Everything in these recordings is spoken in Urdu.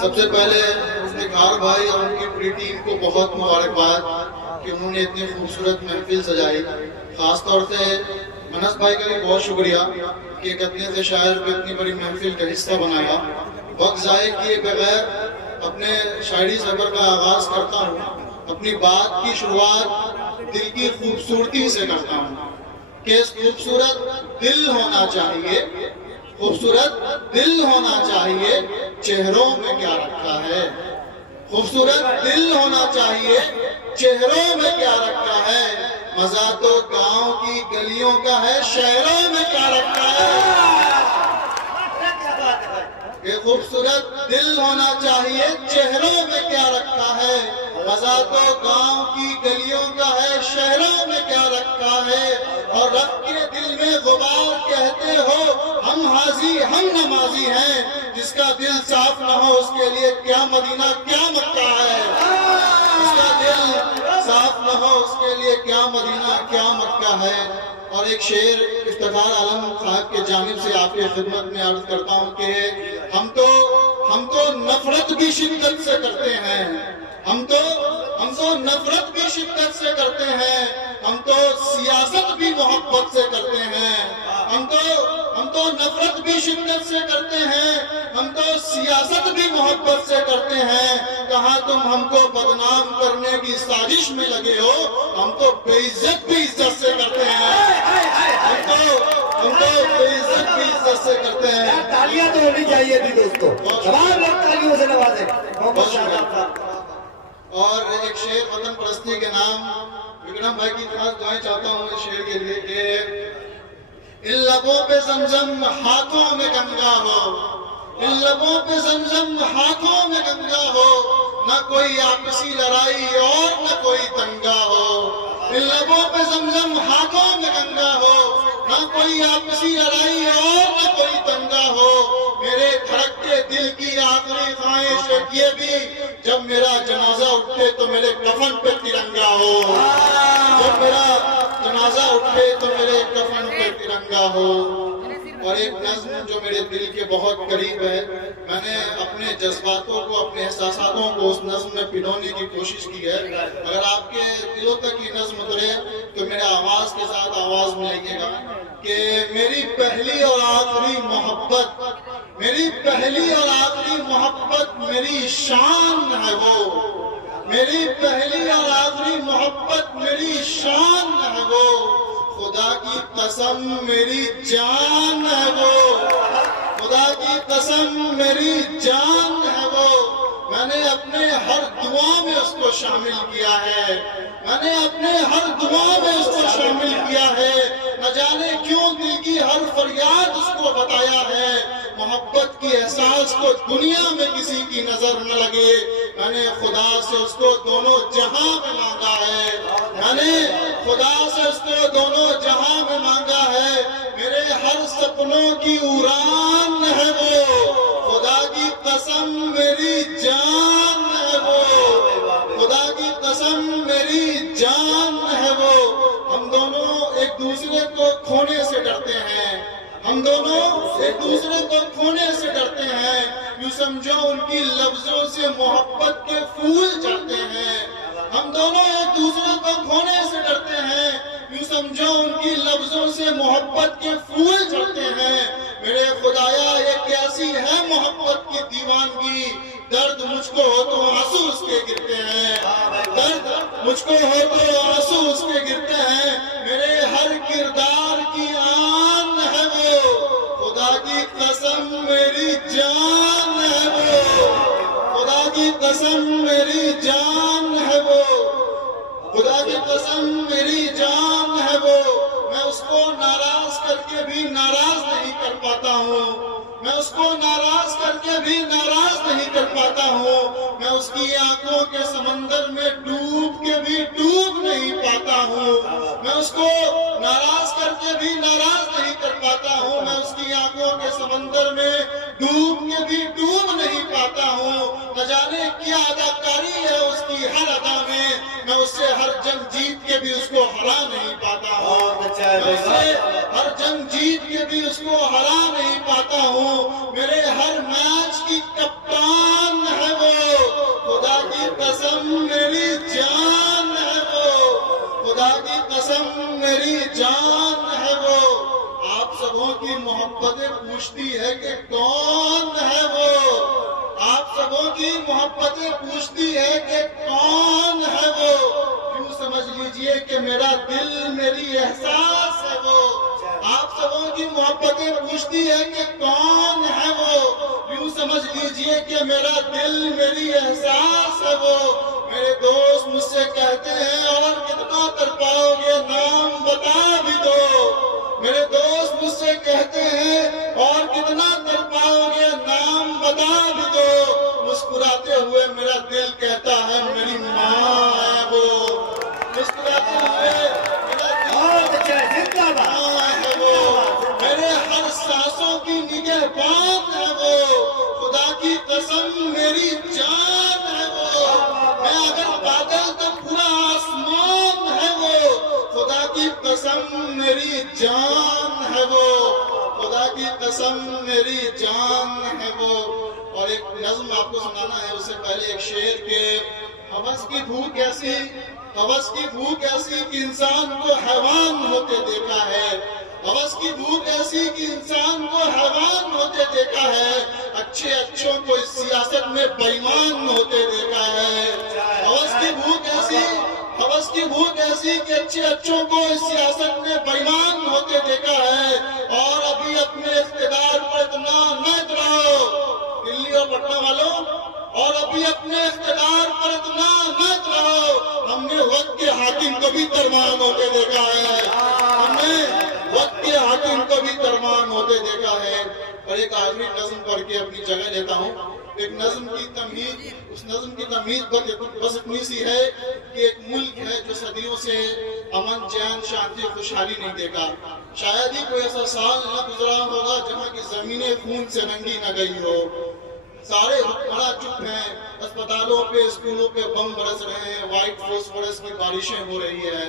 سب سے پہلے افتخار بھائی اور ان کی پوری ٹیم کو بہت مبارکباد کہ انہوں نے اتنی خوبصورت محفل سجائی. خاص طور سے منس بھائی کا بھی بہت شکریہ کہ ایک اتنے سے شاعر کو اتنی بڑی محفل کا حصہ بنایا. وقت ضائع کیے بغیر اپنے شاعری سفر کا آغاز کرتا ہوں. اپنی بات کی شروعات دل کی خوبصورتی سے کرتا ہوں کہ خوبصورت دل ہونا چاہیے، خوبصورت دل ہونا چاہیے، چہروں میں کیا رکھا ہے. خوبصورت دل ہونا چاہیے، چہروں میں کیا رکھا ہے. مزہ تو گاؤں کی گلیوں کا ہے، شہروں میں کیا رکھا ہے. کہ خوبصورت دل ہونا چاہیے، چہروں میں کیا رکھا ہے. مزہ تو گاؤں کی گلیوں کا ہے، شہروں میں کیا رکھا ہے. اور رب کے دل میں غبار کہتے ہو، ہم حاضی ہم نمازی ہیں. جس کا دل صاف نہ ہو اس کے لیے کیا مدینہ کیا مکہ ہے. جس کا دل صاف نہ ہو اس کے لیے کیا مدینہ کیا مکہ ہے. اور ایک شعر افتخار عالم صاحب کے جانب سے آپ کی خدمت میں عرض کرتا ہوں کہ ہم تو نفرت بھی شدت سے کرتے ہیں. ہم تو نفرت بھی شدت سے کرتے ہیں. ہم تو سیاست بھی محبت سے کرتے ہیں. ہم تو نفرت بھی شدت سے کرتے ہیں. ہم تو سیاست بھی محبت سے کرتے ہیں. کہاں تم ہم کو بدنام کرنے کی سازش میں لگے ہو. ہم تو بے عزت بھی عزت سے کرتے ہیں. ہم تو بے عزت بھی عزت سے کرتے ہیں. تالیاں تو ہونی چاہیے تھی دوستو، تمام لوگ تالیوں سے نوازیں. بہت شکریہ. اور ایک شعر وطن پرستی کے نام وکرم بھائی کی خاص دعائیں چاہتا ہوں اس شعر کے لیے کہ ان لبوں پہ زمزم ہاتھوں میں گنگا ہو. ان لبوں پہ زمزم ہاتھوں میں گنگا ہو. نہ کوئی آپسی لڑائی اور نہ کوئی دنگا ہو. ان لبوں پہ زمزم ہاتھوں میں گنگا ہو. نہ کوئی آپسی لڑائی اور نہ کوئی دنگا ہو. میرے دھڑکتے دل کی آخری خواہش یہ بھی جب میرا جنازہ اٹھے تو میرے کفن پہ ترنگا ہو. جب میرا جنازہ اٹھے تو میرے کفن پہ ترنگا ہو. اور ایک نظم جو میرے دل کے بہت قریب ہے، میں نے اپنے جذباتوں کو اپنے احساساتوں کو اس نظم میں پنہونے کی کوشش کی ہے. اگر آپ کے دلوں تک یہ نظم اترے تو میرے آواز کے ساتھ آواز ملائیے گا کہ میری پہلی اور آخری محبت، میری پہلی اور آخری محبت میری شان ہے وہ. میری پہلی اور آخری محبت میری شان ہے وہ. خدا کی قسم میری جان ہے وہ. خدا کی قسم میری جان ہے وہ. میں نے اپنے ہر دعا میں اس کو شامل کیا ہے. میں نے اپنے ہر دعا میں اس کو شامل کیا ہے. نہ جانے کیوں دل کی ہر فریاد اس کو بتایا ہے. محبت کی احساس کو دنیا میں کسی کی نظر نہ لگے. میں نے خدا سے اس کو دونوں جہاں میں مانگا ہے. میں نے خدا سے اس کو دونوں جہاں میں مانگا ہے. میرے ہر سپنوں کی اڑان ہے وہ. خدا کی قسم میری جان ہے وہ. خدا کی قسم میری جان ہے وہ. ہم دونوں ایک دوسرے کو کھونے سے ڈرتے ہیں. ہم دونوں ایک دوسرے کو کھونے سے ڈرتے ہیں. یوں سمجھو ان کی لفظوں سے محبت کے پھول چڑھتے ہیں. ہم دونوں ایک دوسرے کو کھونے سے ڈرتے ہیں. یوں سمجھو ان کی لفظوں سے محبت کے پھول چڑھتے ہیں. میرے خدایا یہ کیسی ہے محبت کی دیوانگی. درد مجھ کو ہو تو آنسو اس کے گرتے ہیں. درد مجھ کو ہو تو آنسو اس کے گرتے ہیں. میرے ہر کردار کی آن ہے وہ. خدا کی قسم میری جان ہے وہ. خدا کی قسم میری جان ہے وہ. خدا کی قسم میری جان ہے وہ. میں اس کو ناراض کر کے بھی ناراض نہیں کر پاتا ہوں. میں اس کو ناراض کر کے بھی ناراض نہیں کر پاتا ہوں. میں اس کی آنکھوں کے سمندر میں ڈوب کے بھی ڈوب نہیں پاتا ہوں. میں اس کو ناراض کر کے بھی ناراض نہیں کر پاتا ہوں. میں اس کی آنکھوں کے سمندر میں ڈوب کے بھی ڈوب نہیں پاتا ہوں. نہ جانے کیا اداکاری ہے اس کی ہر ادا میں. میں اس سے ہر جنگ جیت کے بھی اس کو ہرا نہیں پاتا ہوں. میں اس سے ہر جنگ جیت کے بھی اس کو ہرا نہیں پاتا ہوں. میرے ہر میچ کی کپتان محبتیں پوچھتی ہے کہ کون ہے وہ، آپ سبوں کی محبتیں پوچھتی ہے کہ کون ہے وہ، یوں سمجھ لیجئے کہ میرا دل میری احساس ہے وہ، آپ سبوں کی محبتیں پوچھتی ہے کہ کون ہے وہ، یوں سمجھ لیجئے کہ میرا دل میری احساس ہے وہ، میرے دوست مجھ سے کہتے ہیں اور کتنا تڑپاؤ گے نام بتا بھی دو، میرے دوست مجھ سے کہتے ہیں اور کتنا تڑپاؤ گے نام بتا بھی دو، مسکراتے ہوئے میرا دل کہتا ہے میری ماں ہے وہ، مسکراتے ہوئے میرا دل کہتا ہے ماں ہے وہ، میرے ہر سانسوں کی نگہبان ہے وہ، خدا کی قسم میری جان ہے وہ، میں اگر بادل تو پورا آسمان ہے وہ، خدا کی قسم میری جان ہے وہ، خدا کی قسم میری جان ہے وہ۔ اور ایک نظم آپ کو سنانا ہے، اس سے پہلے ایک شعر کے ہوس کی بھوک ایسی کہ انسان کو حیوان ہوتے دیکھا ہے، ہوس کی بھوک ایسی کہ انسان کو حیوان ہوتے دیکھا ہے، اچھے اچھوں کو اس سیاست میں بے ایمان ہوتے دیکھا ہے، ہوس کی بھوک ایسی کہ اچھے اچھوں کو اس سیاست میں بے ایمان ہوتے دیکھا ہے، اور ابھی اپنے اقتدار پر اتنا نہ اتراؤ دلی اور پٹنہ والوں، اور ابھی اپنے اقتدار پر اتنا نہ اتراؤ، ہم نے وقت کے حاکم کو بھی ترمان ہوتے دیکھا ہے، ہم نے وقت کے حاکم کو بھی ترمان ہوتے دیکھا ہے۔ اور ایک آخری نظم پڑھ کے اپنی جگہ لیتا ہوں۔ ایک نظم کی تمہید، اس نظم کی تمہید بس اتنی سی ہے کہ ایک ملک ہے جو صدیوں سے امن، چین، شانتی، خوشحالی نہیں دیکھا، شاید ہی کوئی ایسا سال نہ گزرا ہوگا جہاں کی زمینیں خون سے رنگی نہ گئی ہو، سارے حکمراں چپ ہیں، اسپتالوں پہ اسکولوں پہ بم برس رہے ہیں، وائٹ فاسفورس کی بارشیں ہو رہی ہے۔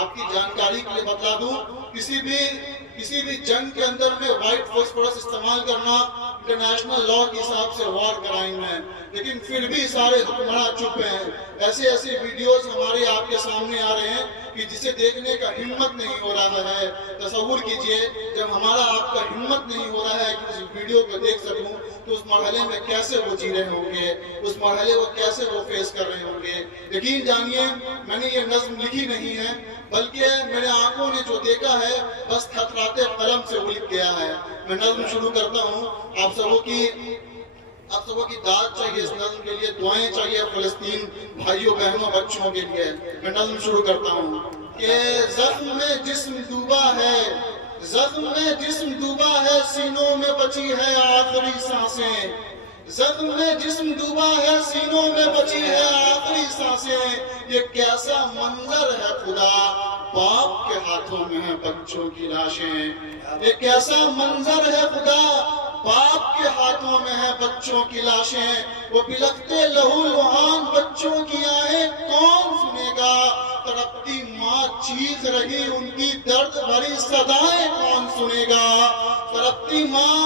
آپ کی جانکاری کے لیے بتلا دوں، کسی بھی جنگ کے اندر میں وائٹ فاسفورس استعمال کرنا انٹرنیشنل لاء کے حساب سے وار کرائم ہے، لیکن پھر بھی سارے حکمراں چپ ہیں۔ ایسے ویڈیوز ہمارے آپ کے سامنے آ رہے ہیں کہ جسے دیکھنے کا ہمت نہیں ہو رہا ہے۔ تصور کیجئے جب ہمارا آپ کا ہمت نہیں ہو رہا ہے کہ اس ویڈیو کو دیکھ سکوں تو اس مرحلے میں کیسے وہ جی رہے ہوں گے، اس مرحلے کو کیسے وہ فیس کر رہے ہوں گے۔ یقین جانیے میں نے یہ نظم لکھی نہیں ہے، بلکہ میرے آنکھوں نے جو دیکھا ہے بس خطراتے قلم سے وہ لکھ گیا ہے۔ میں نظم شروع کرتا ہوں۔ آپ سبوں کی داد چاہیے اس نظم کے لیے، دعائیں چاہیے فلسطین بھائیوں بہنوں بچوں کے لیے۔ میں نظم شروع کرتا ہوں کہ زخم میں جسم ڈوبا ہے، سینوں میں بچی ہے آخری سانسیں، زخم میں جسم ڈوبا ہے، سینوں میں بچی ہے آخری سانسیں، یہ کیسا منظر ہے خدا، باپ کے ہاتھوں میں ہیں بچوں کی لاشیں، یہ کیسا منظر ہے خدا، باپ کے ہاتھوں میں ہیں بچوں کی لاشیں، وہ بلکتے لہو لہان بچوں کی آہیں کون سنے گا، تڑپتی ماں چیخ رہی ان کی درد بھری صدائیں کون سنے گا، تڑپتی ماں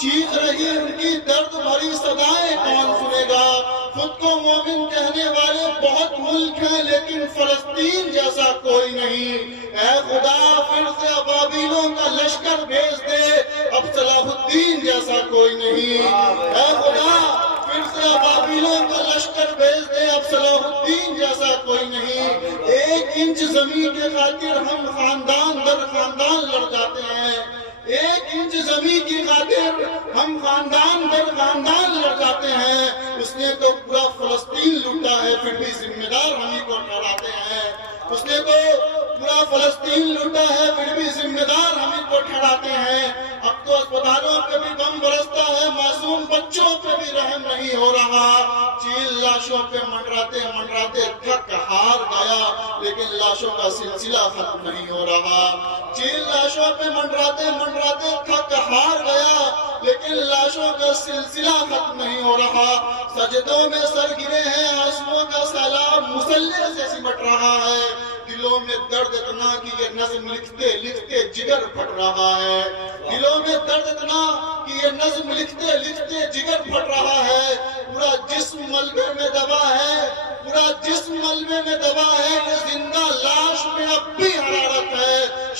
چیخ رہی ان کی درد بھری صدائیں کون سنے گا، خود کو مومن کہنے والے بہت ملک ہیں لیکن فلسطین جیسا کوئی نہیں، اے خدا پھر سے ابابیلوں کا لشکر بھیج دے، اب صلاح الدین جیسا کوئی نہیں، اے خدا پھر سے ابابیلوں کا لشکر بھیج دے، اب صلاح الدین جیسا کوئی نہیں، 1 انچ زمین کے خاطر ہم خاندان در خاندان لڑ جاتے ہیں، 1 انچ زمین کی خاطر ہم خاندان در خاندان لڑ جاتے ہیں، اس نے تو پورا فلسطین لوٹا ہے پھر بھی ذمہ دار ہمیں کو ٹھہراتے ہیں، اس نے تو پورا فلسطین لوٹا ہے پھر بھی ذمہ دار ہمیں کو ٹھہراتے ہیں، اب تو اسپتالوں پہ بھی بم برستا ہے، معصوم بچوں پہ بھی رحم نہیں ہو رہا، چیل لاشوں پہ منڈراتے تھک ہار گیا لیکن لاشوں کا سلسلہ ختم نہیں ہو رہا، چیل لاشوں پہ منڈراتے تھک ہار گیا لیکن لاشوں کا سلسلہ ختم نہیں ہو رہا، سجدوں میں سر گرے ہیں، آنسوؤں کا سیلاب مسلح سے سمٹ رہا ہے، دلوں میں درد اتنا کہ یہ نظم لکھتے لکھتے جگر پھٹ رہا ہے، دلوں میں درد اتنا کہ یہ نظم لکھتے لکھتے جگر پھٹ رہا ہے، پورا جسم ملبے میں دبا ہے، پورا جسم ملبے میں دبا ہے، یہ زندہ لاش میں اب بھی حرارت ہے،